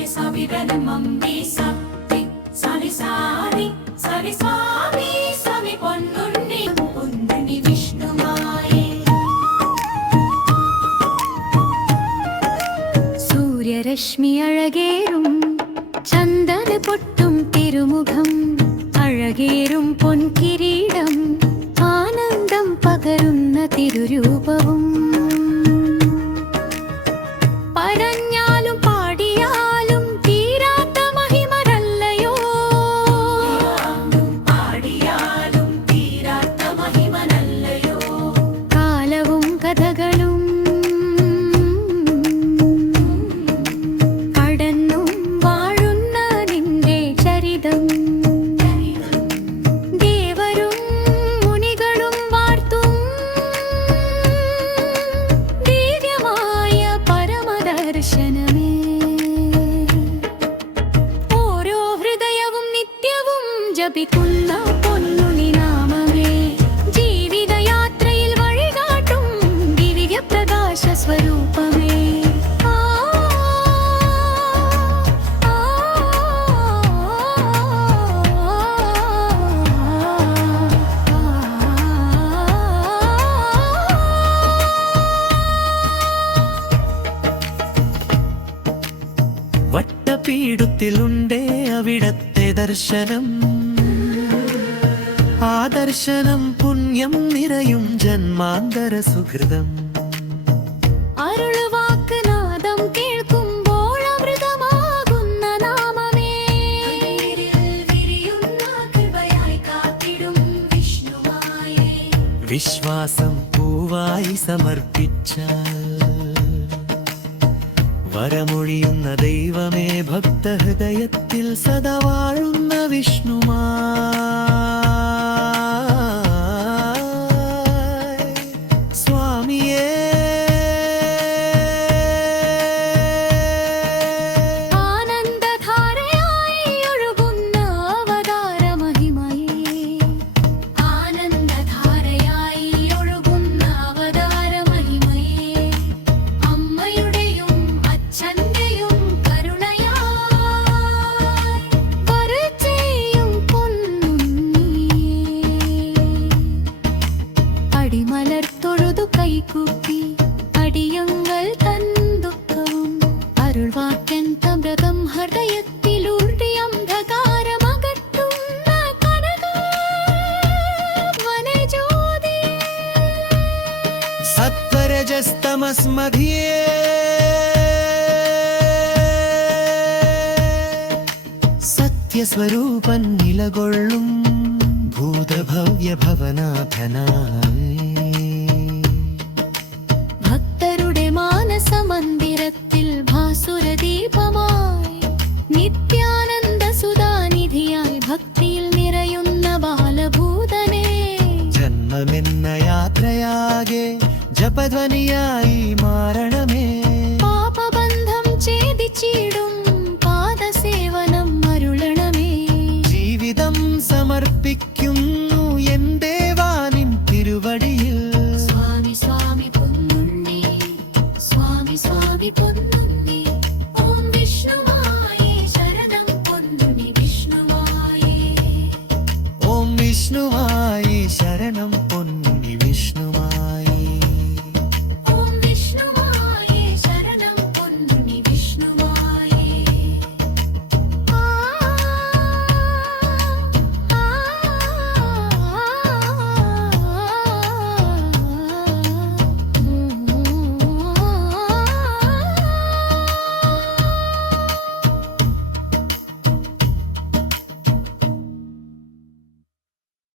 സരി സവിരന മമ്മി സത്തി സരി സാരി സരി സ്വാമി സ്വാമി പൊന്നുണ്ണി പൊന്നുണ്ണി വിഷ്ണുവായേ. സൂര്യരശ്മി അഴകേറും ചന്ദന പൊട്ടും തിരുമുഖം അഴകേറും പൊൻകിരീടം ആനന്ദം പകരുന്ന തിരുരൂപവും പറഞ്ഞാലും പാടിയാലും തീരാത്ത മഹിമനല്ലയോ. പാടിയാലും തീരാത്ത മഹിമനല്ലയോ. കാലവും കഥകളും കടന്നും വാഴുന്ന നിന്റെ ചരിതം ദേവരും മുനികളും വാർത്തും ദിവ്യമായ പരമദർശനമേ. ഓരോ ഹൃദയവും നിത്യവും ജപിക്കുന്ന പൊന്നുണ്ണി നാമമേ. ജീവിതയാത്രയിൽ വഴികാട്ടും ദിവ്യപ്രകാശ സ്വരൂപമേ. ആ, ആ, വട്ടപീഠത്തിലുണ്ടേ അവിടത്തെ ദർശനം. ആ ദർശനം പുണ്യം നിറയും ജന്മാന്തര സുഹൃതം. അരുളുവാക്ക് നാദം കേൾക്കുമ്പോൾ അമൃതമാകുന്ന നാമമേ. വിരിയുന്ന കൃപയായി കാത്തിടും വിഷ്ണുവായേ. വിശ്വാസം പൂവായി സമർപ്പിച്ചാൽ വരമൊഴിയുന്ന ദൈവമേ. ഭക്തഹൃദയത്തിൽ സദാ വാഴുന്ന വിഷ്ണുമാ. സ്വാമിയേ ആനന്ദധാരയായി ഒഴുകുന്ന അവതാര മഹിമയേ. ആനന്ദധാരയായി ഒഴുകുന്ന അവതാര മഹിമയേ. അമ്മയുടെയും അച്ഛന്റെയും കരുണയായി വരച്ചെയ്യും പൊന്നുണ്ണിയേ. അടിമലർ തൊഴുതു കൈകൂപ്പി അടിയങ്ങൾ തൻ ദുഃഖവും അരുൾവാക്യന്തമൃതം ഹൃദയത്തിലൂറി അന്ധകാരമകറ്റുന്ന കനകവനജ്യോതിയേ. സത്വരജസ്തമസ്മധിയേ സത്യസ്വരൂപൻ നിലകൊള്ളും ഭൂതഭവ്യ ഭവനാഥനായി. ഭക്തരുടെ മാനസമന്ദിരത്തിൽ ഭാസുരദീപമായി നിത്യാനന്ദ സുധാനിധിയായി ഭക്തിയിൽ നിറയുന്ന ബാലഭൂതനേ. ജന്മമെന്ന യാത്രയാകെ ജപധ്വനിയായി മാറണമേ. പാപബന്ധം ഛേദിച്ചിടും പാദസേവനം അരുളണമേ. ജീവിതം സമർപ്പിക്കുന്നു എൻ ദേവാനിൻ തിരുവടിയിൽ. സ്വാമി സ്വാമി പൊന്നുണ്ണി സ്വാമി സ്വാമി പൊന്നുണ്ണി. ഓം വിഷ്ണുവായേ ശരണം പൊന്നുണ്ണി വിഷ്ണുവായേ. ഓം വിഷ്ണുവായി ശരണം